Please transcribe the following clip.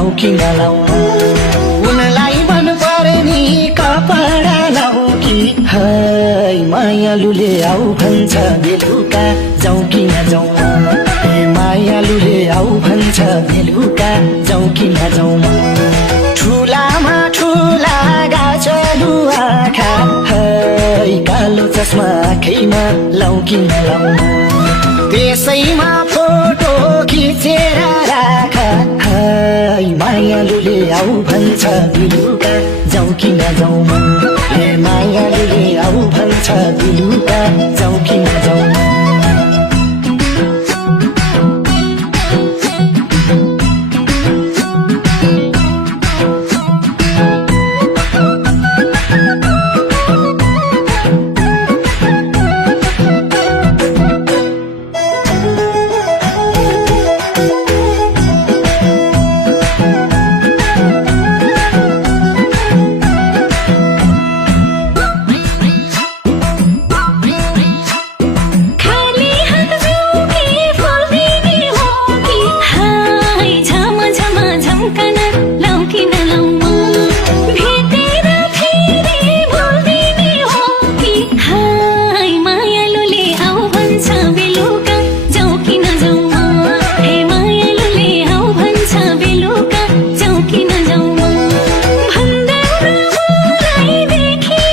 लाऊ कि नलाऊ उनलाई मन पर्ने कपडा लाऊ कि है मायालुले आऊ भन्छ बेलुका जाऊ कि नजाऊ मायालुले आऊ भन्छ बेलुका जाऊ कि नजाऊ ठुलामा ठुला गाछलु आँखा है कालो चस्मा आँखैमा लाऊ कि नलाऊ त्यसैमा फोटो खिचेर राख है मायालुले आऊ भन्छ बेलुका जाऊ कि नजाऊ मायालुले आऊ भन्छ बेलुका